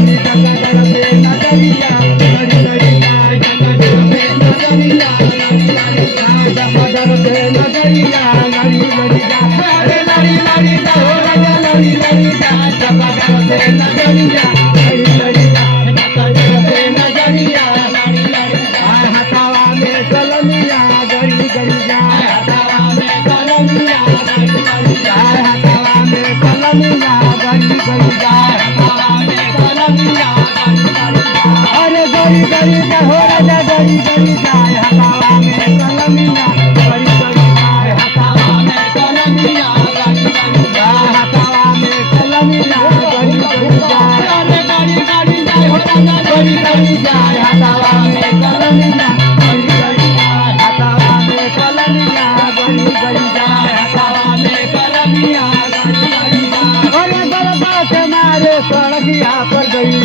अरे गरी गरी का हो राजा गरी गरी जाए हटावा में कलमिया गरी गरी जाए हटावा में कलमिया गरी गरी जाए हटावा में कलमिया गरी गरी जाए अरे गरी गरी जाए हो राजा गरी गरी जाए हटावा में कलमिया गरी गरी जाए हटावा में कलमिया गरी गरी जाए हटावा में कलमिया गरी गरी जाए अरे गरबा के मारे सड़किया पर गई